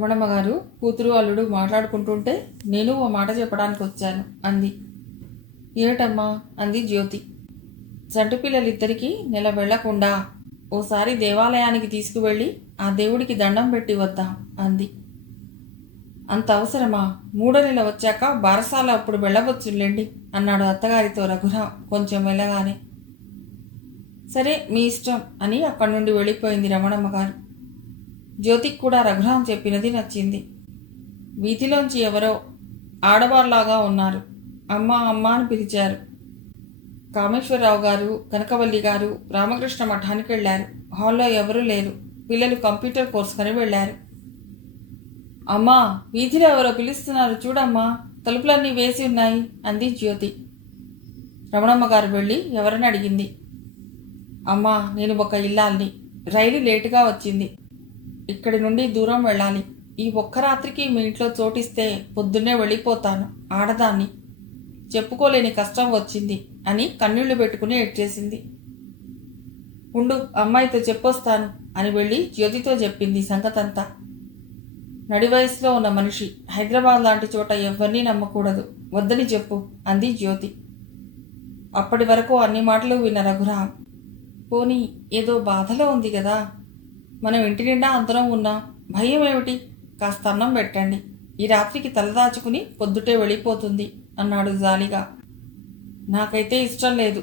రమణమ్మ గారు కూతురు అల్లుడు మాట్లాడుకుంటుంటే నేను ఓ మాట చెప్పడానికి వచ్చాను అంది. ఏమిటమ్మా అంది జ్యోతి. చంటి పిల్లలిద్దరికీ నెల వెళ్లకుండా ఓసారి దేవాలయానికి తీసుకువెళ్ళి ఆ దేవుడికి దండం పెట్టి వద్దాం అంది. అంత అవసరమా? 3వ నెల వచ్చాక బారసాల అప్పుడు వెళ్ళవచ్చులేండి అన్నాడు అత్తగారితో రఘురాం కొంచెం వెళ్ళగానే. సరే మీ ఇష్టం అని అక్కడి నుండి వెళ్ళిపోయింది రమణమ్మ గారు. జ్యోతికి కూడా రఘురాం చెప్పినది నచ్చింది. వీధిలోంచి ఎవరో ఆడవాళ్ళలాగా ఉన్నారు. అమ్మ అమ్మ అని పిలిచారు. కామేశ్వరరావు గారు, కనకవల్లి గారు రామకృష్ణ మఠానికి వెళ్ళారు. హాల్లో ఎవరూ లేరు. పిల్లలు కంప్యూటర్ కోర్స్ కని వెళ్ళారు. అమ్మా, వీధిలో ఎవరో పిలుస్తున్నారు చూడమ్మా, తలుపులన్నీ వేసి ఉన్నాయి అంది జ్యోతి. రమణమ్మ గారు వెళ్ళి ఎవరని అడిగింది. అమ్మా, నేను ఒక ఇల్లాల్ని. రైలు లేటుగా వచ్చింది. ఇక్కడి నుండి దూరం వెళ్ళాలి. ఈ ఒక్క రాత్రికి మీ ఇంట్లో చోటిస్తే పొద్దున్నే వెళ్ళిపోతాను. ఆడదాన్ని, చెప్పుకోలేని కష్టం వచ్చింది అని కన్నీళ్లు పెట్టుకుని ఏడ్చేసింది. ఉండు, అమ్మాయితో చెప్పొస్తాను అని వెళ్ళి జ్యోతితో చెప్పింది సంగతంతా. నడి వయసులో ఉన్న మనిషి, హైదరాబాద్ లాంటి చోట ఎవరినీ నమ్మకూడదు, వద్దని చెప్పు అంది జ్యోతి. అప్పటి వరకు అన్ని మాటలు విన్న రఘురాం, పోనీ ఏదో బాధలో ఉంది కదా, మనం ఇంటి నిండా అందరం ఉన్నాం, భయం ఏమిటి, కాస్త అన్నం పెట్టండి, ఈ రాత్రికి తలదాచుకుని పొద్దుటే వెళ్ళిపోతుంది అన్నాడు జాలిగా. నాకైతే ఇష్టం లేదు,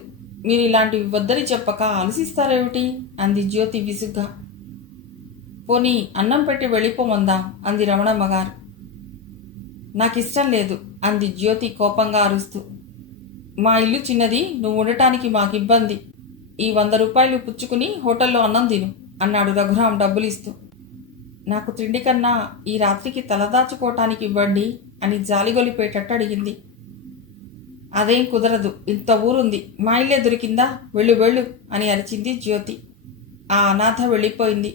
మీరు ఇలాంటివి వద్దని చెప్పక ఆలోచిస్తారేమిటి అంది జ్యోతి విసుగ్గా. పోనీ అన్నం పెట్టి వెళ్ళిపోమందాం అంది రమణమ్మ గారు. నాకిష్టం లేదు అంది జ్యోతి కోపంగా అరుస్తూ. మా ఇల్లు చిన్నది, నువ్వు ఉండటానికి మాకిబ్బంది. ఈ 100 రూపాయలు పుచ్చుకుని హోటల్లో అన్నం తిను అన్నాడు రఘురాం డబ్బులిస్తూ. నాకు తిండి కన్నా ఈ రాత్రికి తలదాచుకోవటానికి ఇవ్వండి అని జాలిగొలిపేటట్టు అడిగింది. అదేం కుదరదు, ఇంత ఊరుంది, మా ఇల్లే దొరికిందా, వెళ్ళు వెళ్ళు అని అరిచింది జ్యోతి. ఆ అనాథ వెళ్ళిపోయింది.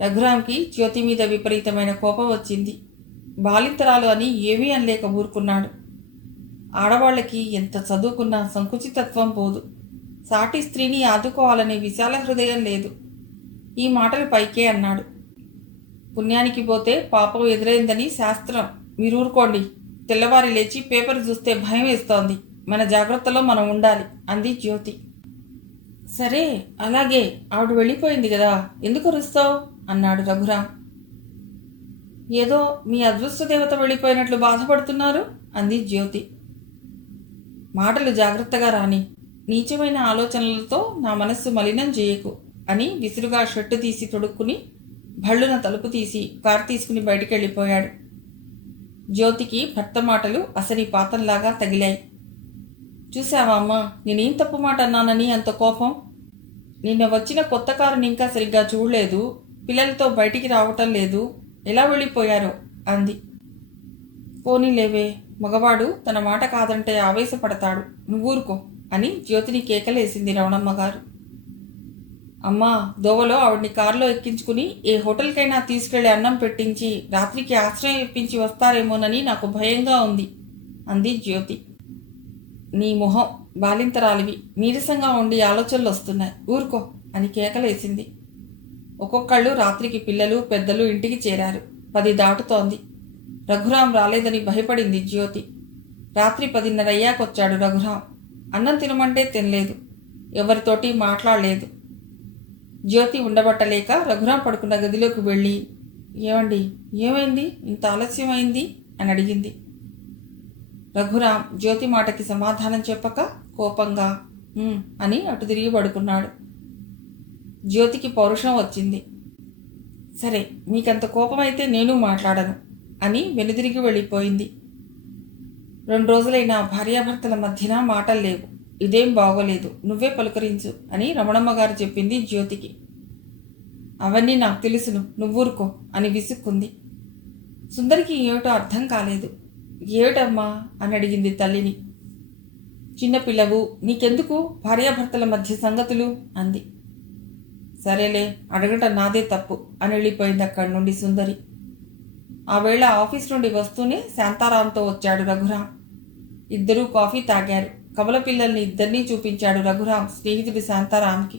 రఘురాంకి జ్యోతి మీద విపరీతమైన కోపం వచ్చింది. బాలింతరాలు అని ఏమీ అనలేక ఊరుకున్నాడు. ఆడవాళ్లకి ఎంత చదువుకున్నా సంకుచితత్వం పోదు. సాటి స్త్రీని ఆదుకోవాలనే విశాల హృదయం లేదు. ఈ మాటలు పైకే అన్నాడు. పుణ్యానికి పోతే పాపం ఎదురైందని శాస్త్రం, మీరూరుకోండి. తెల్లవారి లేచి పేపర్ చూస్తే భయం వేస్తోంది. మన జాగ్రత్తలో మనం ఉండాలి అంది జ్యోతి. సరే అలాగే, ఆవిడ వెళ్ళిపోయింది కదా, ఎందుకు అరుస్తావు అన్నాడు రఘురాం. ఏదో మీ అదృష్ట దేవత వెళ్ళిపోయినట్లు బాధపడుతున్నారు అంది జ్యోతి. మాటలు జాగ్రత్తగా రాని, నీచమైన ఆలోచనలతో నా మనస్సు మలినం చేయకు అని విసురుగా షర్టు తీసి తొడుక్కుని భళ్ళున తలుపు తీసి కారు తీసుకుని బయటికెళ్ళిపోయాడు. జ్యోతికి భర్త మాటలు అసలు పాతంలాగా తగిలాయి. చూసావా అమ్మా, నేనేం తప్పు మాట అన్నానని అంత కోపం? నిన్న వచ్చిన కొత్త కారుని ఇంకా సరిగ్గా చూడలేదు, పిల్లలతో బయటికి రావటం లేదు, ఎలా వెళ్ళిపోయారో అంది. పోనీలేవే, మగవాడు తన మాట కాదంటే ఆవేశపడతాడు, నువ్వూరుకో అని జ్యోతిని కేకలేసింది రమణమ్మ గారు. అమ్మా, దోవలో ఆవిడ్ని కారులో ఎక్కించుకుని ఏ హోటల్కైనా తీసుకెళ్లి అన్నం పెట్టించి రాత్రికి ఆశ్రయం ఇప్పించి వస్తారేమోనని నాకు భయంగా ఉంది అంది జ్యోతి. నీ మొహం, బాలింతరాలివి, నీరసంగా ఉండి ఆలోచనలు వస్తున్నాయి, ఊరుకో అని కేకలేసింది. ఒక్కొక్కళ్ళు రాత్రికి పిల్లలు పెద్దలు ఇంటికి చేరారు. 10 దాటుతోంది. రఘురాం రాలేదని భయపడింది జ్యోతి. రాత్రి 10:30 అయ్యాకొచ్చాడు రఘురాం. అన్నం తినమంటే తినలేదు, ఎవరితోటి మాట్లాడలేదు. జ్యోతి ఉండబట్టలేక రఘురాం పడుకున్న గదిలోకి వెళ్ళి, ఏమండి, ఏమైంది, ఇంత ఆలస్యమైంది అని అడిగింది. రఘురాం జ్యోతి మాటకి సమాధానం చెప్పక కోపంగా అని అటు తిరిగి పడుకున్నాడు. జ్యోతికి పౌరుషం వచ్చింది. సరే, మీకంత కోపమైతే నేను మాట్లాడను అని వెనుదిరిగి వెళ్ళిపోయింది. 2 రోజులైనా భార్యాభర్తల మధ్యన మాటలు లేవు, ఇదేం బాగోలేదు, నువ్వే పలుకరించు అని రమణమ్మ గారు చెప్పింది జ్యోతికి. అవన్నీ నాకు తెలుసును, నువ్వూరుకో అని విసుక్కుంది. సుందరికి ఏమిటో అర్థం కాలేదు. ఏమిటమ్మా అని అడిగింది తల్లిని. చిన్నపిల్లవు, నీకెందుకు భార్యాభర్తల మధ్య సంగతులు అంది. సరేలే, అడగటం నాదే తప్పు అని వెళ్ళిపోయింది అక్కడి నుండి సుందరి. ఆ వేళ ఆఫీస్ నుండి వస్తూనే శాంతారాంతో వచ్చాడు రఘురాం. ఇద్దరూ కాఫీ తాగారు. కవల పిల్లల్ని ఇద్దరినీ చూపించాడు రఘురాం స్నేహితుడి శాంతారాంకి.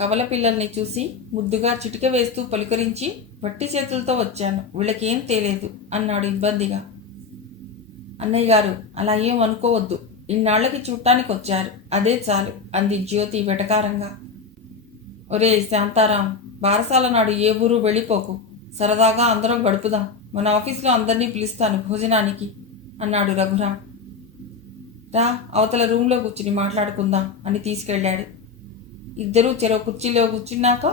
కవల పిల్లల్ని చూసి ముద్దుగా చిటిక వేస్తూ పలుకరించి వట్టి చేతులతో వచ్చాను, వీళ్ళకేం తేలేదు అన్నాడు ఇబ్బందిగా. అన్నయ్య గారు, అలా ఏం అనుకోవద్దు, ఇన్నాళ్లకి చూడటానికి వచ్చారు, అదే చాలు అంది జ్యోతి వెటకారంగా. ఒరే శాంతారాం, బారసాల నాడు ఏ ఊరు వెళ్ళిపోకు, సరదాగా అందరం గడుపుదాం, మన ఆఫీసులో అందరినీ పిలుస్తాను భోజనానికి అన్నాడు రఘురాం. రా, అవతల రూంలో కూర్చుని మాట్లాడుకుందాం అని తీసుకెళ్ళాడు. ఇద్దరూ చెరో కుర్చీలో కూర్చున్నాక,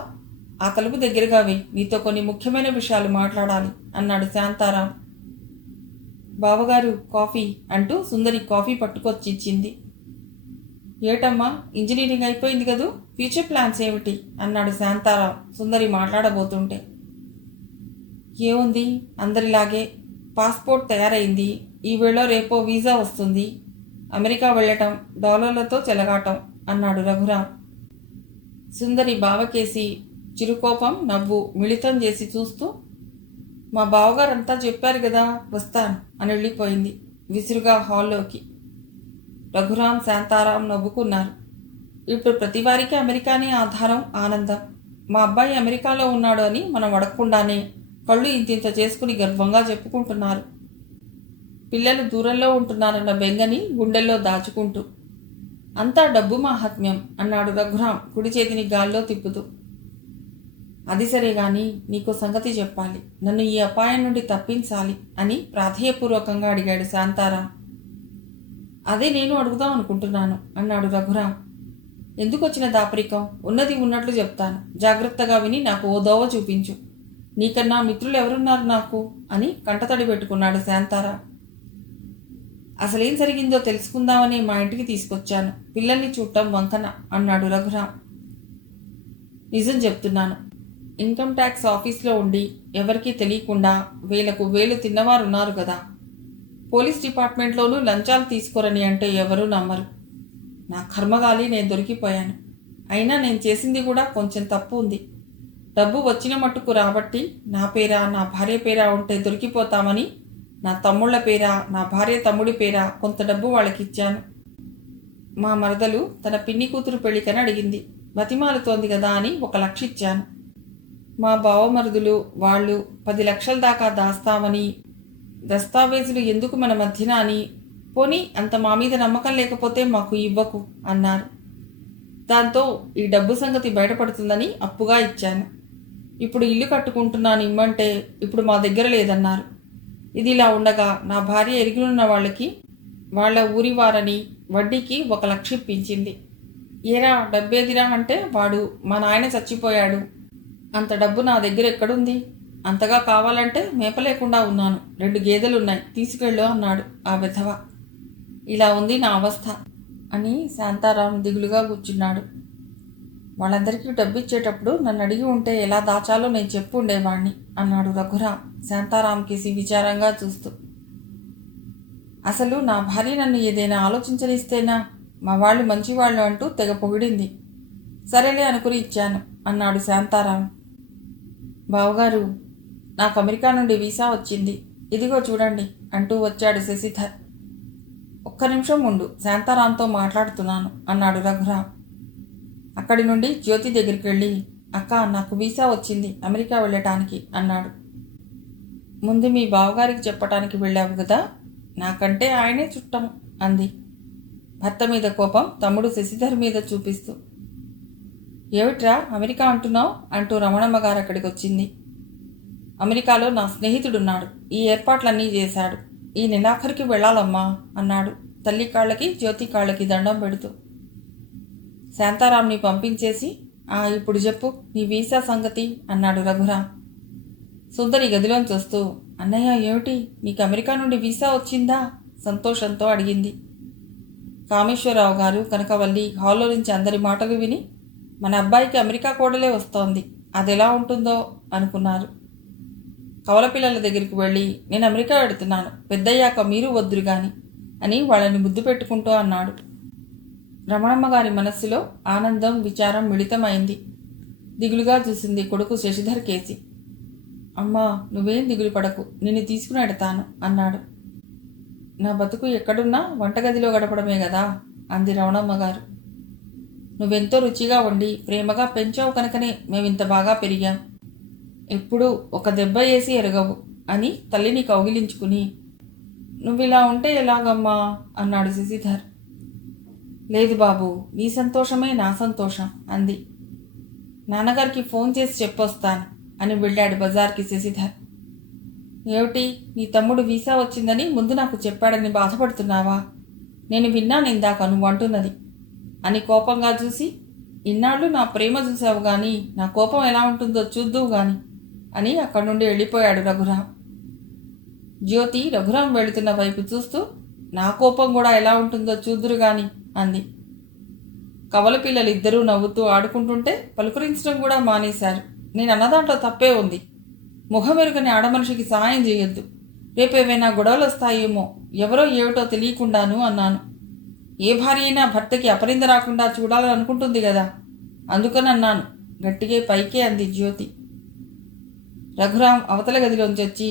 ఆ తలుపు దగ్గరగా వెయ్యి, నీతో కొన్ని ముఖ్యమైన విషయాలు మాట్లాడాలి అన్నాడు శాంతారాం. బావగారు కాఫీ అంటూ సుందరి కాఫీ పట్టుకొచ్చి ఇచ్చింది. ఏటమ్మా, ఇంజనీరింగ్ అయిపోయింది కదూ, ఫ్యూచర్ ప్లాన్స్ ఏమిటి అన్నాడు శాంతారాం సుందరి మాట్లాడబోతుంటే. ఏముంది, అందరిలాగే పాస్పోర్ట్ తయారైంది, ఈ వేళ రేపో వీసా వస్తుంది, అమెరికా వెళ్ళటం, డాలర్లతో చెలగాటం అన్నాడు రఘురాం. సుందరి బావకేసి చిరుకోపం నవ్వు మిళితం చేసి చూస్తూ, మా బావగారంతా చెప్పారు కదా, వస్తాను అని వెళ్ళిపోయింది విసురుగా హాల్లోకి. రఘురాం శాంతారాం నవ్వుకున్నారు. ఇప్పుడు ప్రతివారికి అమెరికానే ఆధారం, ఆనందం. మా అబ్బాయి అమెరికాలో ఉన్నాడు అని మనం అడగకుండానే కళ్ళు ఇంతింత చేసుకుని గర్వంగా చెప్పుకుంటున్నారు. పిల్లలు దూరంలో ఉంటున్నారన్న బెంగని గుండెల్లో దాచుకుంటూ. అంతా డబ్బు మాహాత్మ్యం అన్నాడు రఘురాం కుడి చేతిని గాల్లో తిప్పుతూ. అది సరే గాని నీకో సంగతి చెప్పాలి, నన్ను ఈ అపాయం నుండి తప్పించాలి అని ప్రాధేయపూర్వకంగా అడిగాడు శాంతారాం. అదే నేను అడుగుదాం అనుకుంటున్నాను అన్నాడు రఘురాం. ఎందుకు వచ్చిన దాపరికం, ఉన్నది ఉన్నట్లు చెప్తాను, జాగ్రత్తగా విని నాకు ఓ దోవ చూపించు, నీకన్నా మిత్రులు ఎవరున్నారు నాకు అని కంటతడి పెట్టుకున్నాడు శాంతారాం. అసలేం జరిగిందో తెలుసుకుందామని మా ఇంటికి తీసుకొచ్చాను, పిల్లల్ని చూడటం వంకన అన్నాడు రఘురాం. నిజం చెప్తున్నాను, ఇన్కమ్ ట్యాక్స్ ఆఫీస్లో ఉండి ఎవరికీ తెలియకుండా వేలకు వేలు తిన్నవారున్నారు కదా, పోలీస్ డిపార్ట్మెంట్లోనూ లంచాలు తీసుకోరని అంటే ఎవరూ నమ్మరు. నా కర్మగాలి నేను దొరికిపోయాను. అయినా నేను చేసింది కూడా కొంచెం తప్పు ఉంది. డబ్బు వచ్చిన మట్టుకు రాబట్టి నా పేరా నా భార్య పేరా ఉంటే దొరికిపోతామని నా తమ్ముళ్ల పేరా నా భార్య తమ్ముడి పేరా కొంత డబ్బు వాళ్ళకి ఇచ్చాను. మా మరదలు తన పిన్ని కూతురు పెళ్లికని అడిగింది, బతిమాలుతోంది కదా అని 1 లక్ష ఇచ్చాను. మా బావమరుదులు వాళ్ళు 10 లక్షల దాకా దాస్తామని, దస్తావేజులు ఎందుకు మన మధ్యన అని, పోనీ అంత మా మీద నమ్మకం లేకపోతే మాకు ఇవ్వకు అన్నారు. దాంతో ఈ డబ్బు సంగతి బయటపడుతుందని అప్పుగా ఇచ్చాను. ఇప్పుడు ఇల్లు కట్టుకుంటున్నాను ఇమ్మంటే ఇప్పుడు మా దగ్గర లేదన్నారు. ఇది ఇలా ఉండగా నా భార్య ఎరిగినున్న వాళ్ళకి, వాళ్ళ ఊరి వారని వడ్డీకి 1 లక్ష ఇప్పించింది. ఏరా డబ్బేదిరా అంటే వాడు మా నాయన చచ్చిపోయాడు, అంత డబ్బు నా దగ్గర ఎక్కడుంది, అంతగా కావాలంటే మేపలేకుండా ఉన్నాను, 2 గేదెలున్నాయి తీసుకెళ్ళు అన్నాడు ఆ విధవ. ఇలా ఉంది నా అవస్థ అని శాంతారాం దిగులుగా కూర్చున్నాడు. వాళ్ళందరికీ డబ్బు ఇచ్చేటప్పుడు నన్ను అడిగి ఉంటే ఎలా దాచాలో నేను చెప్పు ఉండేవాణ్ణి అన్నాడు రఘురాం శాంతారాం కేసి విచారంగా చూస్తూ. అసలు నా భార్య నన్ను ఏదైనా ఆలోచించనిస్తేనా, మా వాళ్ళు మంచివాళ్ళు అంటూ తెగ పొగిడింది. సరేలే అనుకుని ఇచ్చాను అన్నాడు శాంతారాం. బావగారు, నాకు అమెరికా నుండి వీసా వచ్చింది, ఇదిగో చూడండి అంటూ వచ్చాడు శశిధర్. 1 నిమిషం ఉండు, శాంతారాంతో మాట్లాడుతున్నాను అన్నాడు రఘురాం. అక్కడి నుండి జ్యోతి దగ్గరికి వెళ్ళి, అక్క నాకు వీసా వచ్చింది అమెరికా వెళ్ళటానికి అన్నాడు. ముందు మీ బావగారికి చెప్పటానికి వెళ్ళావు కదా, నాకంటే ఆయనే చుట్టం అంది భర్త మీద కోపం తమ్ముడు శశిధర్ మీద చూపిస్తూ. ఏమిట్రా అమెరికా అంటున్నావు అంటూ రమణమ్మ గారు అక్కడికి వచ్చింది. అమెరికాలో నా స్నేహితుడున్నాడు, ఈ ఏర్పాట్లన్నీ చేశాడు, ఈ నెలాఖరికి వెళ్ళాలమ్మా అన్నాడు తల్లి కాళ్ళకి జ్యోతి కాళ్ళకి దండం పెడుతూ. శాంతారాంని పంపించేసి, ఇప్పుడు చెప్పు నీ వీసా సంగతి అన్నాడు రఘురాం. సుందరి గదిలోంచి వస్తూ, అన్నయ్య ఏమిటి, నీకు అమెరికా నుండి వీసా వచ్చిందా సంతోషంతో అడిగింది. కామేశ్వరరావు గారు కనకవల్లి హాల్లో నుంచి అందరి మాటలు విని, మన అబ్బాయికి అమెరికా కోడలే వస్తోంది, అదెలా ఉంటుందో అనుకున్నారు. కవల పిల్లల దగ్గరికి వెళ్ళి, నేను అమెరికా వెడుతున్నాను, పెద్దయ్యాక మీరు వద్దురు గాని అని వాళ్ళని ముద్దు పెట్టుకుంటూ అన్నాడు. రమణమ్మ గారి మనస్సులో ఆనందం విచారం మిళితమైంది. దిగులుగా చూసింది కొడుకు శశిధర్ కేసి. అమ్మా నువ్వేం దిగులు పడకు, నిన్ను తీసుకుని ఎడతాను అన్నాడు. నా బతుకు ఎక్కడున్నా వంటగదిలో గడపడమే కదా అంది రమణమ్మ గారు. నువ్వెంతో రుచిగా వండి ప్రేమగా పెంచావు కనుకనే మేమింత బాగా పెరిగాం. ఎప్పుడూ ఒక దెబ్బ వేసి ఎరగవు అని తల్లిని కౌగిలించుకుని, నువ్విలా ఉంటే ఎలాగమ్మా అన్నాడు శశిధర్. లేదు బాబు, నీ సంతోషమే నా సంతోషం అంది. నాన్నగారికి ఫోన్ చేసి చెప్పొస్తాను అని వెళ్ళాడు బజార్కి శశిధర్. ఏమిటి, నీ తమ్ముడు వీసా వచ్చిందని ముందు నాకు చెప్పాడని బాధపడుతున్నావా? నేను విన్నాను ఇందాక నువ్వు అంటున్నది అని కోపంగా చూసి, ఇన్నాళ్ళు నా ప్రేమ చూసావు గాని నా కోపం ఎలా ఉంటుందో చూద్దువు గాని అని అక్కడి నుండి వెళ్ళిపోయాడు రఘురాం. జ్యోతి రఘురాం వెళుతున్న వైపు చూస్తూ, నా కోపం కూడా ఎలా ఉంటుందో చూద్దురు గాని అంది. కవల పిల్లలిద్దరూ నవ్వుతూ ఆడుకుంటుంటే పలుకరించడం కూడా మానేశారు. నేను అన్నదాంట్లో తప్పే ఉంది. ముఖమెరుగని ఆడమనిషికి సాయం చేయొద్దు. రేపేవైనా గొడవలు వస్తాయేమో, ఎవరో ఏమిటో తెలియకుండాను అన్నాను. ఏ భార్య అయినా భర్తకి అపరింద రాకుండా చూడాలని అనుకుంటుంది కదా, అందుకని అన్నాను గట్టిగే పైకే అంది జ్యోతి. రఘురాం అవతల గదిలోంచి వచ్చి,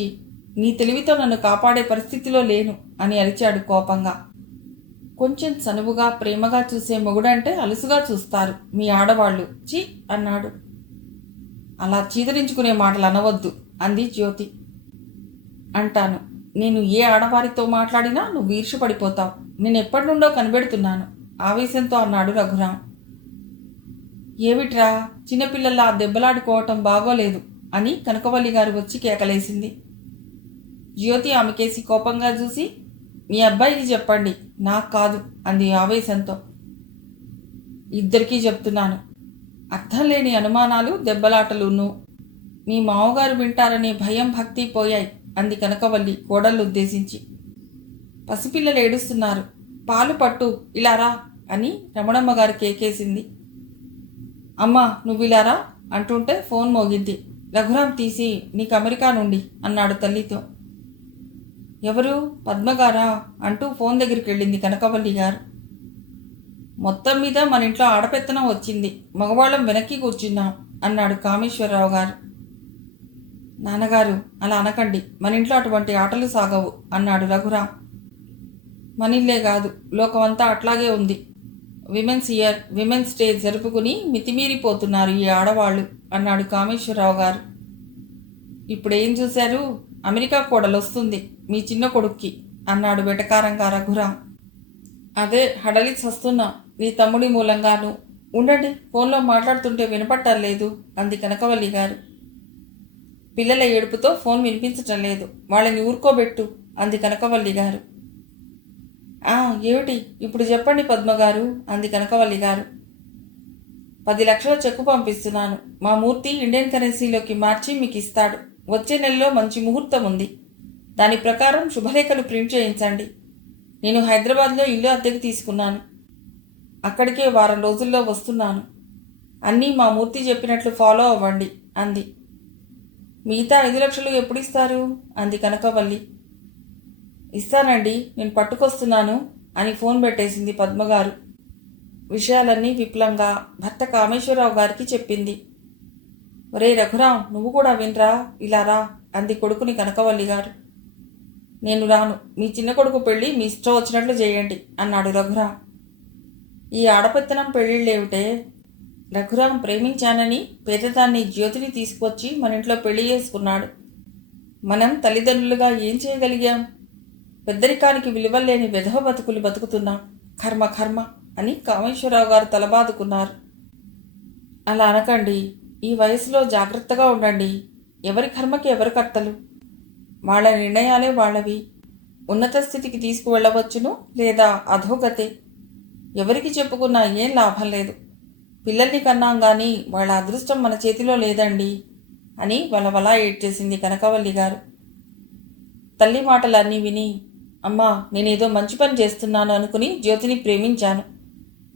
నీ తెలివితో నన్ను కాపాడే పరిస్థితిలో లేను అని అరిచాడు కోపంగా. కొంచెం చనువుగా ప్రేమగా చూసే మొగుడంటే అలుసుగా చూస్తారు మీ ఆడవాళ్ళు, చి అన్నాడు. అలా చీదరించుకునే మాటలు అనవద్దు అంది జ్యోతి. అంటాను, నేను ఏ ఆడవారితో మాట్లాడినా నువ్వు ఈర్ష్యపడిపోతావు. నేను ఎప్పటి నుండో కనిపెడుతున్నాను ఆవేశంతో అన్నాడు రఘురాం. ఏమిట్రా, చిన్నపిల్లల్లా దెబ్బలాడుకోవటం బాగోలేదు అని కనకవల్లి గారు వచ్చి కేకలేసింది. జ్యోతి ఆమెకేసి కోపంగా చూసి, మీ అబ్బాయికి చెప్పండి, నాకు కాదు అంది ఆవేశంతో. ఇద్దరికీ చెప్తున్నాను. అర్థం లేని అనుమానాలు దెబ్బలాటలును. మీ మామగారు వింటారనే భయం భక్తి పోయాయి అంది కనకవల్లి కోడళ్ళు ఉద్దేశించి. పసిపిల్లలు ఏడుస్తున్నారు, పాలు పట్టు, ఇలా రా అని రమణమ్మ గారు కేకేసింది. అమ్మా నువ్విలారా అంటుంటే ఫోన్ మోగింది. రఘురాం తీసి, నీకు అమెరికా నుండి అన్నాడు తల్లితో. ఎవరు, పద్మగారా అంటూ ఫోన్ దగ్గరికి వెళ్ళింది కనకవల్లి గారు. మొత్తం మీద మన ఇంట్లో ఆడపెత్తనం వచ్చింది, మగవాళ్ళం వెనక్కి కూర్చున్నాం అన్నాడు కామేశ్వరరావు గారు. నాన్నగారు అలా అనకండి, మన ఇంట్లో అటువంటి ఆటలు సాగవు అన్నాడు రఘురాం. మనిల్లే కాదు, లోకమంతా అట్లాగే ఉంది. విమెన్స్ ఇయర్, విమెన్స్ డే జరుపుకుని మితిమీరిపోతున్నారు ఈ ఆడవాళ్లు అన్నాడు కామేశ్వరరావు గారు. ఇప్పుడేం చూశారు, అమెరికా కోడలు వస్తుంది మీ చిన్న కొడుక్కి అన్నాడు వెటకారంగా రఘురాం. అదే హడలి చస్తున్నా నీ తమ్ముడి మూలంగాను. ఉండండి, ఫోన్లో మాట్లాడుతుంటే వినపట్టలేదు అంది కనకవల్లి గారు. పిల్లల ఏడుపుతో ఫోన్ వినిపించటం లేదు, వాళ్ళని ఊరుకోబెట్టు అంది కనకవల్లి గారు. ఏమిటి ఇప్పుడు చెప్పండి పద్మగారు అంది కనకవల్లి గారు. 10 లక్షల చెక్కు పంపిస్తున్నాను. మా మూర్తి ఇండియన్ కరెన్సీలోకి మార్చి మీకు ఇస్తాడు. వచ్చే నెలలో మంచి ముహూర్తం ఉంది. దాని ప్రకారం శుభలేఖలు ప్రింట్ చేయించండి. నేను హైదరాబాద్లో ఇల్లు అద్దెకు తీసుకున్నాను. అక్కడికే వారం రోజుల్లో వస్తున్నాను. అన్నీ మా మూర్తి చెప్పినట్లు ఫాలో అవ్వండి అంది. మిగతా 5 లక్షలు ఎప్పుడు ఇస్తారు అంది కనకవల్లి. ఇస్తానండి, నేను పట్టుకొస్తున్నాను అని ఫోన్ పెట్టేసింది పద్మగారు. విషయాలన్నీ విపులంగా భర్త కామేశ్వరరావు గారికి చెప్పింది. ఒరే రఘురాం, నువ్వు కూడా వినరా, ఇలా రా అంది కొడుకుని కనకవల్లి గారు. నేను రాను, మీ చిన్న కొడుకు పెళ్ళి మీ ఇష్టం వచ్చినట్లు చేయండి అన్నాడు రఘురాం. ఈ ఆడపెత్తనం పెళ్ళిళ్ళేమిటే? రఘురాం ప్రేమించానని పేదదాన్ని జ్యోతిని తీసుకొచ్చి మన ఇంట్లో పెళ్లి చేసుకున్నాడు. మనం తల్లిదండ్రులుగా ఏం చేయగలిగాం? పెద్దరికానికి విలువలేని విధవ బతుకులు బతుకుతున్నాం. కర్మ కర్మ అని కామేశ్వరరావు గారు తలబాదుకున్నారు. అలా అనకండి, ఈ వయసులో జాగ్రత్తగా ఉండండి. ఎవరి కర్మకి ఎవరి కర్తలు. వాళ్ళ నిర్ణయాలే వాళ్ళవి. ఉన్నత స్థితికి తీసుకువెళ్ళవచ్చును, లేదా అధోగతే. ఎవరికి చెప్పుకున్నా ఏం లాభం లేదు. పిల్లల్ని కన్నాం గాని వాళ్ళ అదృష్టం మన చేతిలో లేదండి అని వలవలా ఏడ్చేసింది కనకవల్లి గారు. తల్లి మాటలన్నీ విని, అమ్మా నేనేదో మంచి పని చేస్తున్నాను అనుకుని జ్యోతిని ప్రేమించాను.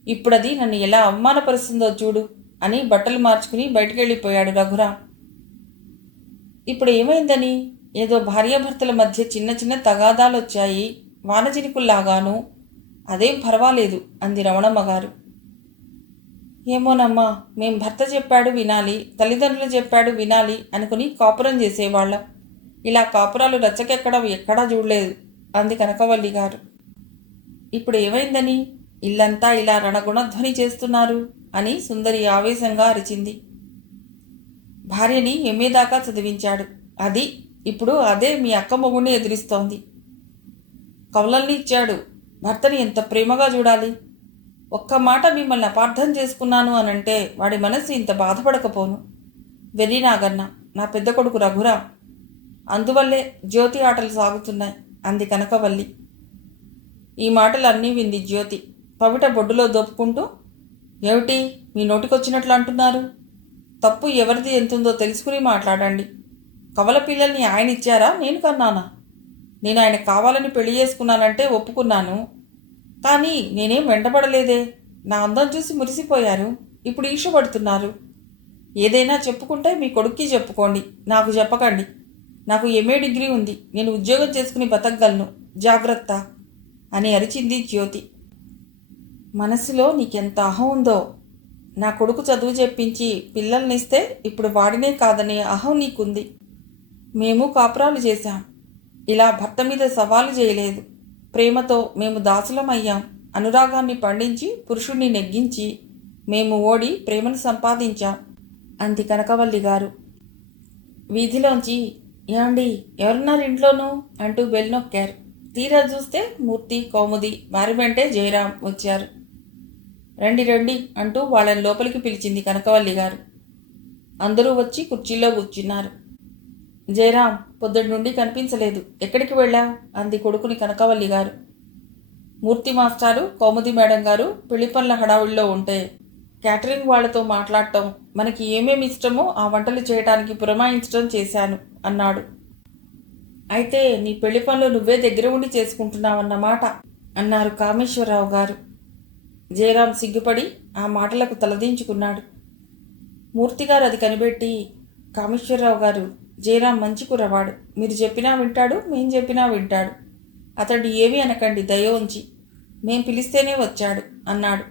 ఇప్పుడది నన్ను ఎలా అవమానపరుస్తుందో చూడు అని బట్టలు మార్చుకుని బయటికెళ్ళిపోయాడు రఘురాం. ఇప్పుడు ఏమైందని? ఏదో భార్యాభర్తల మధ్య చిన్న చిన్న తగాదాలొచ్చాయి, వానజినికుల్లాగాను. అదేం పర్వాలేదు అంది రమణమ్మ గారు. ఏమోనమ్మా, మేం భర్త చెప్పాడు వినాలి, తల్లిదండ్రులు చెప్పాడు వినాలి అనుకుని కాపురం చేసేవాళ్ళం. ఇలా కాపురాలు రచ్చకెక్కడం ఎక్కడా చూడలేదు అంది కనకవల్లి గారు. ఇప్పుడు ఏమైందని ఇల్లంతా ఇలా రణగుణధ్వని చేస్తున్నారు అని సుందరి ఆవేశంగా అరిచింది. భార్యని ఎంఏ దాకా చదివించాడు. అది ఇప్పుడు అదే మీ అక్క మొగుడిని ఎదిరిస్తోంది. కవలల్ని ఇచ్చాడు. భర్తని ఎంత ప్రేమగా చూడాలి. ఒక్క మాట మిమ్మల్ని అపార్థం చేసుకున్నాను అనంటే వాడి మనసు ఇంత బాధపడకపోను. వెర్రి నాగన్న, నా పెద్ద కొడుకు రఘురాం. అందువల్లే జ్యోతి ఆటలు సాగుతున్నాయి అంది కనకవల్లి. ఈ మాటలు అన్నీ వింది జ్యోతి. పవిట బొడ్డులో దోపుకుంటూ, ఏమిటి మీ నోటికొచ్చినట్లు అంటున్నారు? తప్పు ఎవరిది ఎంతుందో తెలుసుకుని మాట్లాడండి. కవల పిల్లల్ని ఆయన ఇచ్చారా, నేను కన్నానా? నేను ఆయన కావాలని పెళ్లి చేసుకున్నానంటే ఒప్పుకున్నాను. కానీ నేనేం వెంటపడలేదే. నా అందం చూసి మురిసిపోయారు. ఇప్పుడు ఈషపడుతున్నారు. ఏదైనా చెప్పుకుంటే మీ కొడుక్కి చెప్పుకోండి, నాకు చెప్పకండి. నాకు ఎంఏ డిగ్రీ ఉంది. నేను ఉద్యోగం చేసుకుని బతకగలను. జాగ్రత్త అని అరిచింది జ్యోతి. మనసులో నీకెంత అహం ఉందో. నా కొడుకు చదువు చెప్పించి పిల్లల్నిస్తే ఇప్పుడు వాడినే కాదనే అహం నీకుంది. మేము కాపురాలు చేశాం. ఇలా భర్త మీద సవాలు చేయలేదు. ప్రేమతో మేము దాసులమయ్యాం. అనురాగాన్ని పండించి పురుషుణ్ణి నెగ్గించి మేము ఓడి ప్రేమను సంపాదించాం అంది కనకవల్లి గారు. వీధిలోంచి, ఏమండి ఎవరున్నారు ఇంట్లోనూ అంటూ బెల్ నొక్కారు. తీరా చూస్తే మూర్తి, కౌముది, వారి వెంటే జయరాం వచ్చారు. రండి రండి అంటూ వాళ్ళని లోపలికి పిలిచింది కనకవల్లి గారు. అందరూ వచ్చి కుర్చీల్లో కూర్చున్నారు. జయరాం, పొద్దుటి నుండి కనిపించలేదు. ఎక్కడికి వెళ్ళావు అంది కొడుకుని కనకవల్లి గారు. మూర్తి మాస్టారు, కౌముది మేడం గారు పెళ్లి పనుల హడావుల్లో ఉంటే క్యాటరింగ్ వాళ్లతో మాట్లాడటం, మనకి ఏమేమి ఇష్టమో ఆ వంటలు చేయడానికి పురమాయించడం చేశాను అన్నాడు. అయితే నీ పెళ్లి పనులు నువ్వే దగ్గర ఉండి చేసుకుంటున్నావన్నమాట అన్నారు కామేశ్వరరావు గారు. జయరాం సిగ్గుపడి ఆ మాటలకు తలదించుకున్నాడు. మూర్తిగారు అది కనిపెట్టి, కామేశ్వరరావు గారు, జయరాం మంచి కుర్రవాడు. మీరు చెప్పినా వింటాడు, మేం చెప్పినా వింటాడు. అతడు ఏమీ అనకండి దయ ఉంచి. మేం పిలిస్తేనే వచ్చాడు అన్నాడు.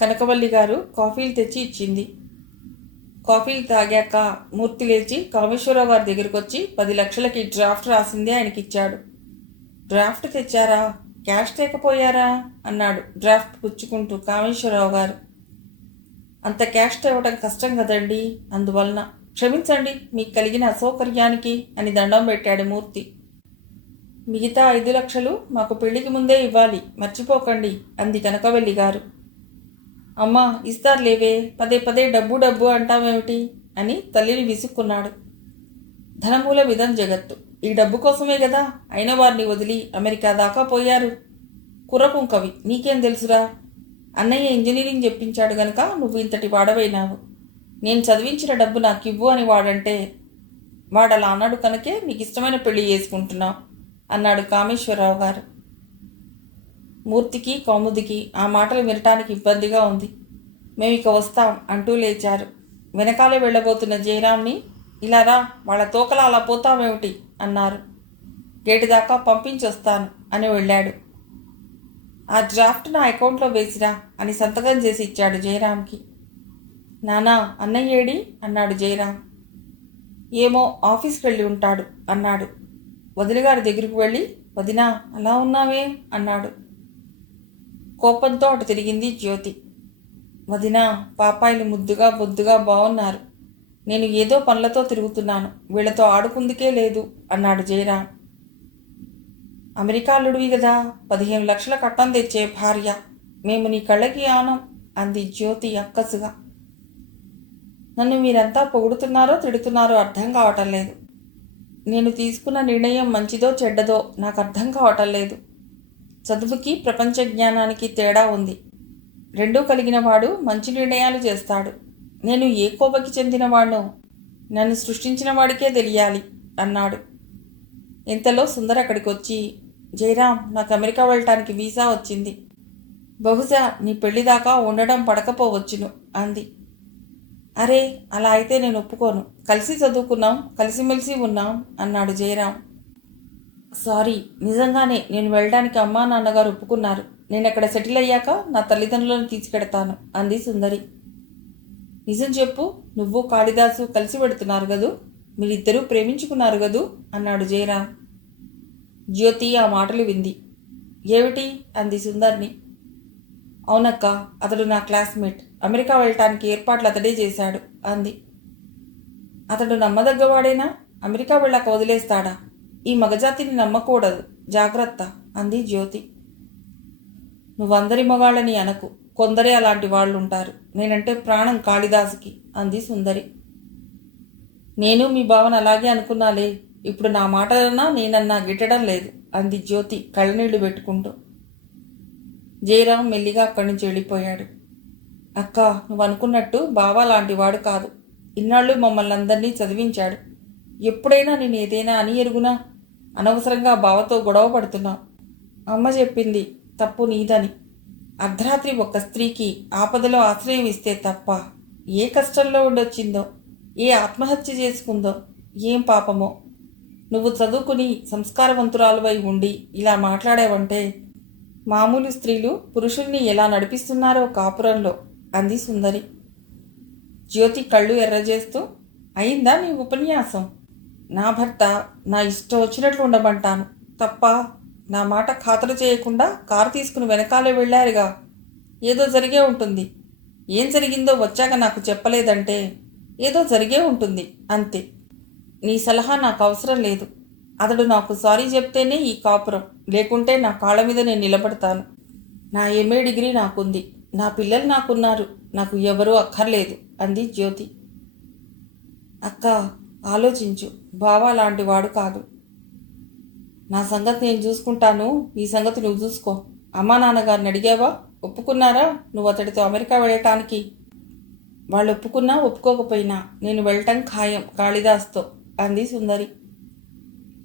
కనకవల్లి గారు కాఫీలు తెచ్చి ఇచ్చింది. కాఫీలు తాగాక మూర్తి లేచి కామేశ్వరరావు గారి దగ్గరికి వచ్చి 10 లక్షలకి డ్రాఫ్ట్ రాసింది ఆయనకిచ్చాడు. డ్రాఫ్ట్ తెచ్చారా, క్యాష్ తేకపోయారా అన్నాడు డ్రాఫ్ట్ పుచ్చుకుంటూ కామేశ్వరరావు గారు. అంత క్యాష్ తేవడం కష్టం కదండి, అందువలన క్షమించండి మీకు కలిగిన అసౌకర్యానికి అని దండం పెట్టాడు మూర్తి. మిగతా 5 లక్షలు మాకు పెళ్లికి ముందే ఇవ్వాలి, మర్చిపోకండి అంది కనకవల్లి గారు. అమ్మా ఇస్తారులేవే, పదే పదే డబ్బు డబ్బు అంటావేమిటి అని తల్లిని విసుక్కున్నాడు. ధనమూల విధం జగత్తు. ఈ డబ్బు కోసమే కదా అయిన వారిని వదిలి అమెరికా దాకా పోయారు. కుర్రకుంకవి, నీకేం తెలుసురా? అన్నయ్య ఇంజనీరింగ్ చెప్పించాడు గనక నువ్వు ఇంతటి వాడవైనావు. నేను చదివించిన డబ్బు నాకు ఇవ్వు అని వాడంటే వాడలా అన్నాడు కనుకే నీకు ఇష్టమైన పెళ్లి చేసుకుంటున్నావు అన్నాడు కామేశ్వరరావు గారు. మూర్తికి, కౌముదికి ఆ మాటలు వినటానికి ఇబ్బందిగా ఉంది. మేమిక వస్తాం అంటూ లేచారు. వెనకాలే వెళ్ళబోతున్న జయరాంని, ఇలా రా, వాళ్ళ తోకలా అలా పోతామేమిటి అన్నారు. గేటు దాకా పంపించొస్తాను అని వెళ్ళాడు. ఆ డ్రాఫ్ట్ నా అకౌంట్లో వేసిరా అని సంతకం చేసి ఇచ్చాడు జయరాంకి. నానా అన్నయ్య ఏడి అన్నాడు జయరాం. ఏమో ఆఫీస్కి వెళ్ళి ఉంటాడు అన్నాడు. వదినగారి దగ్గరకు వెళ్ళి, వదినా అలా ఉన్నావే అన్నాడు. కోపంతో అటు తిరిగింది జ్యోతి. వదినా, పాపాయిలు ముద్దుగా బొద్దుగా బాగున్నారు. నేను ఏదో పనులతో తిరుగుతున్నాను, వీళ్లతో ఆడుకుందుకే లేదు అన్నాడు జయరాం. అమెరికా అల్లుడివి కదా, 15 లక్షల కట్టం తెచ్చే భార్య. మేము నీ కళ్ళకి ఆనం అంది జ్యోతి అక్కసుగా. నన్ను మీరంతా పొగుడుతున్నారో తిడుతున్నారో అర్థం కావటం లేదు. నేను తీసుకున్న నిర్ణయం మంచిదో చెడ్డదో నాకు అర్థం కావటం లేదు. చదువుకి ప్రపంచ జ్ఞానానికి తేడా ఉంది. రెండూ కలిగిన వాడు మంచి నిర్ణయాలు చేస్తాడు. నేను ఏ కోపకి చెందినవాడో నన్ను సృష్టించిన వాడికే తెలియాలి అన్నాడు. ఇంతలో సుందర్ అక్కడికి వచ్చి, జయరాం, నాకు అమెరికా వెళ్ళటానికి వీసా వచ్చింది. బహుశా నీ పెళ్లిదాకా ఉండడం పడకపోవచ్చును అంది. అరే, అలా అయితే నేను ఒప్పుకోను. కలిసి చదువుకున్నాం, కలిసిమెలిసి ఉన్నాం అన్నాడు జయరాం. సారీ, నిజంగానే నేను వెళ్ళడానికి అమ్మా నాన్నగారు ఒప్పుకున్నారు. నేను అక్కడ సెటిల్ అయ్యాక నా తల్లిదండ్రులను తీసుకెడతాను అంది సుందరి. నిజం చెప్పు, నువ్వు కాళిదాసు కలిసి పెడుతున్నారు గదు, మీరిద్దరూ ప్రేమించుకున్నారు గదు అన్నాడు జయరాం. జ్యోతి ఆ మాటలు వింది. ఏమిటి అంది సుందర్ని. అవునక్క, అతడు నా క్లాస్మేట్. అమెరికా వెళ్ళటానికి ఏర్పాట్లు అతడే చేశాడు అంది. అతడు నమ్మదగ్గవాడేనా? అమెరికా వెళ్ళాక వదిలేస్తాడా? ఈ మగజాతిని నమ్మకూడదు, జాగ్రత్త అంది జ్యోతి. నువ్వందరి మగాళ్ళని అనకు, కొందరే అలాంటి వాళ్ళుంటారు. నేనంటే ప్రాణం కాళిదాసుకి అంది సుందరి. నేను మీ భావన అలాగే అనుకున్నాలే. ఇప్పుడు నా మాటలన్నా నేనన్నా గిట్టడం లేదు అంది జ్యోతి కళ్ళనీళ్లు పెట్టుకుంటూ. జయరాం మెల్లిగా అక్కడి నుంచి వెళ్ళిపోయాడు. అక్క, నువ్వు అనుకున్నట్టు బావ లాంటి వాడు కాదు. ఇన్నాళ్ళు మమ్మల్ని అందరినీ చదివించాడు. ఎప్పుడైనా నేను ఏదైనా అని ఎరుగునా? అనవసరంగా బావతో గొడవ పడుతున్నావు. అమ్మ చెప్పింది తప్పు నీదని. అర్ధరాత్రి ఒక స్త్రీకి ఆపదలో ఆశ్రయం ఇస్తే తప్ప ఏ కష్టంలో ఉండొచ్చిందో, ఏ ఆత్మహత్య చేసుకుందో, ఏం పాపమో. నువ్వు చదువుకుని సంస్కారవంతురాలువై ఉండి ఇలా మాట్లాడావంటే మామూలు స్త్రీలు పురుషుల్ని ఎలా నడిపిస్తున్నారో కాపురంలో అంది సుందరి. జ్యోతి కళ్ళు ఎర్రజేస్తూ, అయిందా నీ ఉపన్యాసం? నా భర్త నా ఇష్టం వచ్చినట్లు ఉండమంటాను తప్ప నా మాట ఖాతరు చేయకుండా కారు తీసుకుని వెనకాలే వెళ్ళారుగా. ఏదో జరిగే ఉంటుంది. ఏం జరిగిందో వచ్చాక నాకు చెప్పలేదంటే ఏదో జరిగే ఉంటుంది అంతే. నీ సలహా నాకు అవసరం లేదు. అతడు నాకు సారీ చెప్తేనే ఈ కాపురం, లేకుంటే నా కాళ్ళ మీద నేను నిలబడతాను. నా ఎంఏ డిగ్రీ నాకుంది, నా పిల్లలు నాకున్నారు, నాకు ఎవరూ అక్కర్లేదు అంది జ్యోతి. అక్క, ఆలోచించు. బావా లాంటి వాడు కాదు. నా సంగతి నేను చూసుకుంటాను, నీ సంగతి నువ్వు చూసుకో. అమ్మా నాన్నగారిని అడిగావా? ఒప్పుకున్నారా నువ్వు అతడితో అమెరికా వెళ్ళటానికి? వాళ్ళు ఒప్పుకున్నా ఒప్పుకోకపోయినా నేను వెళ్ళటం ఖాయం కాళిదాస్తో అంది సుందరి.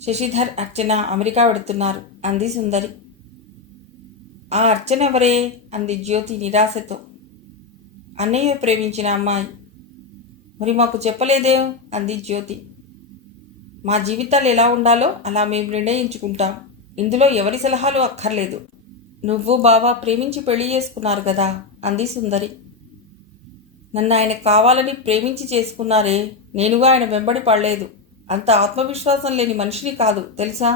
శశిధర్, అర్చన అమెరికా వెడుతున్నారు అంది సుందరి. ఆ అర్చన ఎవరే? అంది జ్యోతి నిరాశతో. అన్నయ్య ప్రేమించిన అమ్మాయి. మరి మాకు చెప్పలేదేం? అంది జ్యోతి. మా జీవితాలు ఎలా ఉండాలో అలా మేము నిర్ణయించుకుంటాం. ఇందులో ఎవరి సలహాలు అక్కర్లేదు. నువ్వు బావా ప్రేమించి పెళ్లి చేసుకున్నారు కదా అంది సుందరి. నన్ను ఆయన కావాలని ప్రేమించి చేసుకున్నారే, నేనుగా ఆయన వెంబడి పడలేదు. అంత ఆత్మవిశ్వాసం లేని మనిషిని కాదు తెలుసా.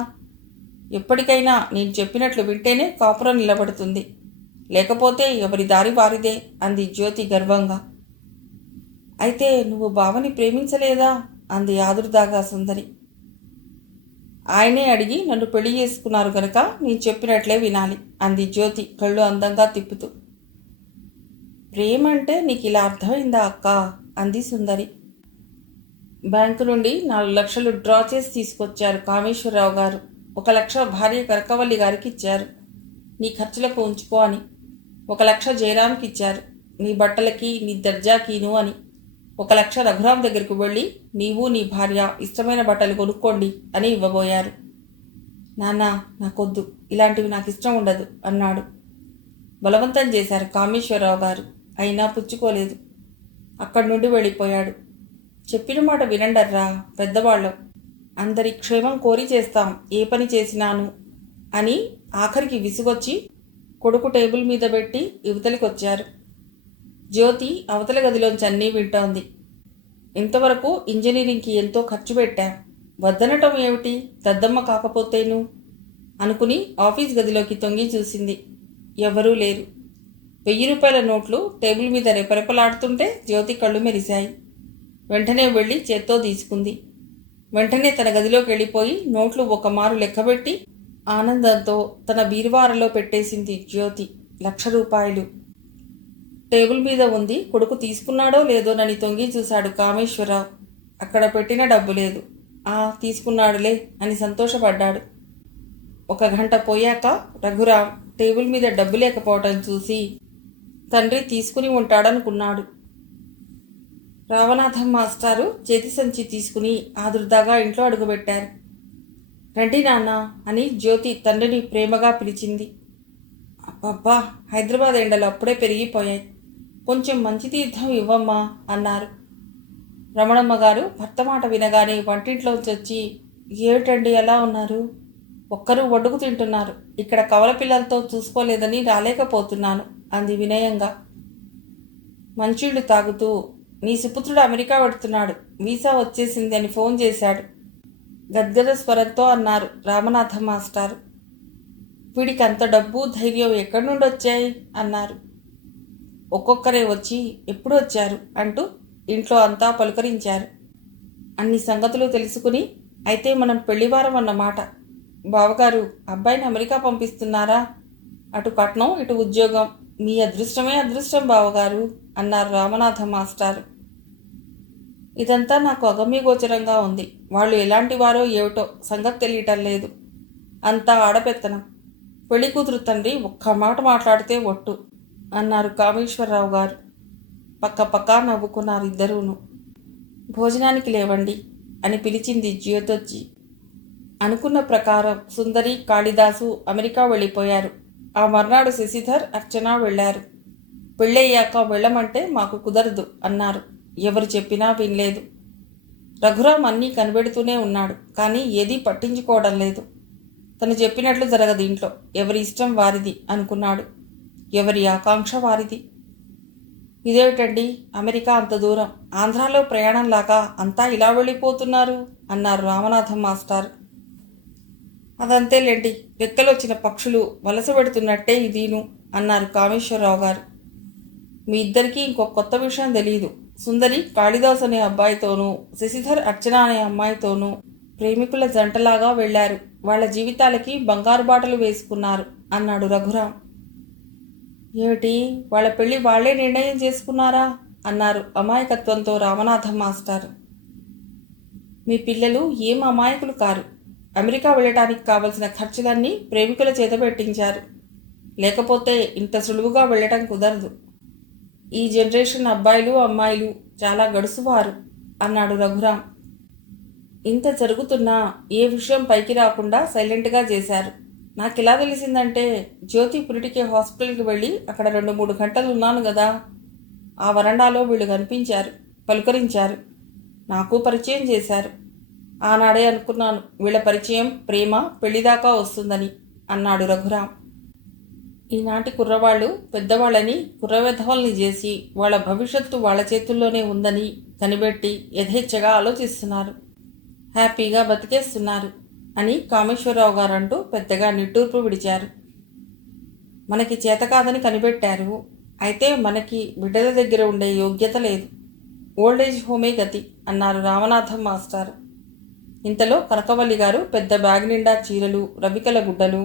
ఎప్పటికైనా నేను చెప్పినట్లు వింటేనే కాపురం నిలబడుతుంది, లేకపోతే ఎవరి దారి వారిదే అంది జ్యోతి గర్వంగా. అయితే నువ్వు బావని ప్రేమించలేదా అంది ఆదుర్దాగా సుందరి. ఆయనే అడిగి నన్ను పెళ్లి చేసుకున్నారు గనక నేను చెప్పినట్లే వినాలి అంది జ్యోతి కళ్ళు అందంగా తిప్పుతూ. ప్రేమ అంటే నీకు ఇలా అర్థమైందా అక్క అంది సుందరి. బ్యాంకు నుండి 4 లక్షలు డ్రా చేసి తీసుకొచ్చారు కామేశ్వరరావు గారు. 1 లక్ష భార్య కరకవల్లి గారికి ఇచ్చారు, నీ ఖర్చులకు ఉంచుకో అని. 1 లక్ష జయరాంకి ఇచ్చారు, నీ బట్టలకి నీ దర్జాకీను అని. 1 లక్ష రఘురాం దగ్గరకు వెళ్ళి నీవు నీ భార్య ఇష్టమైన బట్టలు కొనుక్కోండి అని ఇవ్వబోయారు. నాన్న, నాకొద్దు, ఇలాంటివి నాకు ఇష్టం ఉండదు అన్నాడు. బలవంతం చేశారు కామేశ్వరరావు గారు, అయినా పుచ్చుకోలేదు. అక్కడి నుండి వెళ్ళిపోయాడు. చెప్పిన మాట వినండర్రా, పెద్దవాళ్ళం. అందరి క్షేమం కోరి చేస్తాం ఏ పని చేసినాను అని ఆఖరికి విసుగొచ్చి కొడుకు టేబుల్ మీద పెట్టి యువతలికొచ్చారు. జ్యోతి అవతల గదిలోంచి అన్నీ వింటోంది. ఇంతవరకు ఇంజనీరింగ్కి ఎంతో ఖర్చు పెట్టాం, వద్దనటం ఏమిటి దద్దమ్మ కాకపోతేను అనుకుని ఆఫీస్ గదిలోకి తొంగి చూసింది. ఎవరూ లేరు. 1000 రూపాయల నోట్లు టేబుల్ మీద రెపరెపలాడుతుంటే జ్యోతి కళ్ళు మెరిశాయి. వెంటనే వెళ్ళి చేత్తో తీసుకుంది. వెంటనే తన గదిలోకి వెళ్ళిపోయి నోట్లు ఒక మారు లెక్కబెట్టి ఆనందంతో తన బీరువారలో పెట్టేసింది జ్యోతి. 1,00,000 రూపాయలు టేబుల్ మీద ఉంది. కొడుకు తీసుకున్నాడో లేదోనని తొంగి చూశాడు కామేశ్వరరావు. అక్కడ పెట్టిన డబ్బు లేదు. తీసుకున్నాడులే అని సంతోషపడ్డాడు. 1 గంట పోయాక రఘురాం టేబుల్ మీద డబ్బు లేకపోవటం చూసి తండ్రి తీసుకుని ఉంటాడనుకున్నాడు. రామనాథం మాస్టారు చేతి సంచి తీసుకుని ఆదుర్దాగా ఇంట్లో అడుగుపెట్టారు. రండి నాన్న అని జ్యోతి తండ్రిని ప్రేమగా పిలిచింది. అబ్బబ్బా, హైదరాబాద్ ఎండలు అప్పుడే పెరిగిపోయాయి, కొంచెం మంచి తీర్థం ఇవ్వమ్మా అన్నారు. రమణమ్మ గారు భర్త మాట వినగానే వంటింట్లోంచి వచ్చి, ఏమిటండి ఎలా ఉన్నారు? ఒక్కరూ వడ్డుకు తింటున్నారు, ఇక్కడ కవల పిల్లలతో చూసుకోలేదని రాలేకపోతున్నాను అంది వినయంగా. మంచిళ్ళు తాగుతూ, నీ సుపుత్రుడు అమెరికా వెడుతున్నాడు, వీసా వచ్చేసింది అని ఫోన్ చేశాడు గద్గద స్వరంతో అన్నారు రామనాథం మాస్టారు. వీడికి అంత డబ్బు ధైర్యం ఎక్కడి నుండి వచ్చాయి అన్నారు. ఒక్కొక్కరే వచ్చి ఎప్పుడు వచ్చారు అంటూ ఇంట్లో అంతా పలుకరించారు. అన్ని సంగతులు తెలుసుకుని అయితే మనం పెళ్లివారం అన్నమాట. బావగారు అబ్బాయిని అమెరికా పంపిస్తున్నారా? అటు కట్నం ఇటు ఉద్యోగం, మీ అదృష్టమే అదృష్టం బావగారు అన్నారు రామనాథం మాస్టారు. ఇదంతా నాకు అగమ్యగోచరంగా ఉంది. వాళ్ళు ఎలాంటి వారో ఏమిటో సంగతి తెలియటం లేదు. అంతా ఆడపెత్తనం. పెళ్లి కూతురు తండ్రి ఒక్క మాట మాట్లాడితే ఒట్టు అన్నారు కామేశ్వరరావు గారు. పక్క పక్కా నవ్వుకున్నారు ఇద్దరూను. భోజనానికి లేవండి అని పిలిచింది జ్యోతొచ్చి. అనుకున్న ప్రకారం సుందరి, కాళిదాసు అమెరికా వెళ్ళిపోయారు. ఆ మర్నాడు శశిధర్, అర్చన వెళ్లారు. పెళ్ళయ్యాక వెళ్ళమంటే మాకు కుదరదు అన్నారు. ఎవరు చెప్పినా వినలేదు. రఘురాం అన్నీ కనిపెడుతూనే ఉన్నాడు, కానీ ఏదీ పట్టించుకోవడం లేదు. తను చెప్పినట్లు జరగదు ఇంట్లో. ఎవరి ఇష్టం వారిది అనుకున్నాడు. ఎవరి ఆకాంక్ష వారిది. ఇదేమిటండి, అమెరికా అంత దూరం, ఆంధ్రాలో ప్రయాణంలాగా అంతా ఇలా వెళ్ళిపోతున్నారు అన్నారు రామనాథం మాస్టర్. అదంతేలేండి, రెక్కలొచ్చిన పక్షులు వలస పెడుతున్నట్టే ఇదీను అన్నారు కామేశ్వరరావు గారు. మీ ఇద్దరికీ ఇంకో కొత్త విషయం తెలియదు. సుందరి కాళిదాస్ అనే అబ్బాయితోనూ, శశిధర్ అర్చన అనే అమ్మాయితోనూ ప్రేమికుల జంటలాగా వెళ్లారు. వాళ్ల జీవితాలకి బంగారు బాటలు వేసుకున్నారు అన్నాడు రఘురాం. ఏమిటి, వాళ్ళ పెళ్లి వాళ్లే నిర్ణయం చేసుకున్నారా అన్నారు అమాయకత్వంతో రామనాథం మాస్టర్. మీ పిల్లలు ఏం అమాయకులు కారు. అమెరికా వెళ్ళటానికి కావలసిన ఖర్చులన్నీ ప్రేమికుల చేత పెట్టించారు. లేకపోతే ఇంత సులువుగా వెళ్ళటం కుదరదు. ఈ జనరేషన్ అబ్బాయిలు అమ్మాయిలు చాలా గడుసువారు అన్నాడు రఘురాం. ఇంత జరుగుతున్నా ఏ విషయం పైకి రాకుండా సైలెంట్గా చేశారు. నాకెలా తెలిసిందంటే, జ్యోతి పురిటికే హాస్పిటల్కి వెళ్ళి అక్కడ 2-3 గంటలు ఉన్నాను కదా. ఆ వరండాలో వీళ్ళు కనిపించారు, పలుకరించారు, నాకు పరిచయం చేశారు. ఆనాడే అనుకున్నాను వీళ్ళ పరిచయం ప్రేమ పెళ్లిదాకా వస్తుందని అన్నాడు రఘురాం. ఈనాటి కుర్రవాళ్ళు పెద్దవాళ్ళని కుర్రవెధవల్ని చేసి వాళ్ళ భవిష్యత్తు వాళ్ళ చేతుల్లోనే ఉందని కనిపెట్టి యథేచ్ఛగా ఆలోచిస్తున్నారు. హ్యాపీగా బతికేస్తున్నారు అని కామేశ్వరరావు గారు అంటూ పెద్దగా నిట్టూర్పు విడిచారు. మనకి చేత కాదని కనిపెట్టారు. అయితే మనకి బిడ్డల దగ్గర ఉండే యోగ్యత లేదు. ఓల్డేజ్ హోమే గతి అన్నారు రామనాథం మాస్టర్. ఇంతలో కనకవల్లి గారు పెద్ద బ్యాగ్ నిండా చీరలు, రవికల గుడ్డలు,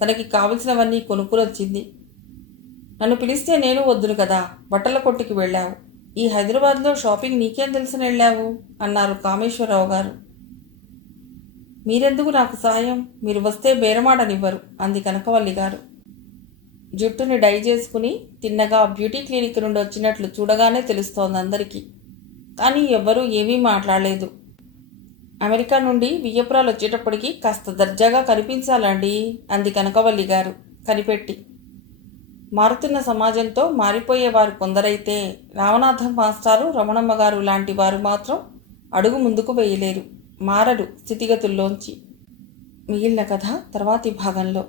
తనకి కావలసినవన్నీ కొనుక్కునొచ్చింది. నన్ను పిలిస్తే నేను వద్దును కదా, బట్టల కొట్టుకి వెళ్ళావు. ఈ హైదరాబాద్లో షాపింగ్ నీకేం తెలిసిన వెళ్ళావు అన్నారు కామేశ్వరరావు గారు. మీరెందుకు నాకు సాయం, మీరు వస్తే బేరమాడనివ్వరు అంది కనకవల్లి గారు. జుట్టుని డై చేసుకుని తిన్నగా బ్యూటీ క్లినిక్ నుండి వచ్చినట్లు చూడగానే తెలుస్తోంది అందరికీ. కానీ ఎవ్వరూ ఏమీ మాట్లాడలేదు. అమెరికా నుండి వియ్యపురాలు వచ్చేటప్పటికి కాస్త దర్జాగా కనిపించాలండి అంది కనకవల్లి గారు కనిపెట్టి. మారుతున్న సమాజంతో మారిపోయేవారు కొందరైతే రామనాథం మాస్టారు, రమణమ్మ గారు లాంటి వారు మాత్రం అడుగు ముందుకు వేయలేరు, మారరు స్థితిగతుల్లోంచి. మిగిలిన కథ తర్వాతి భాగంలో.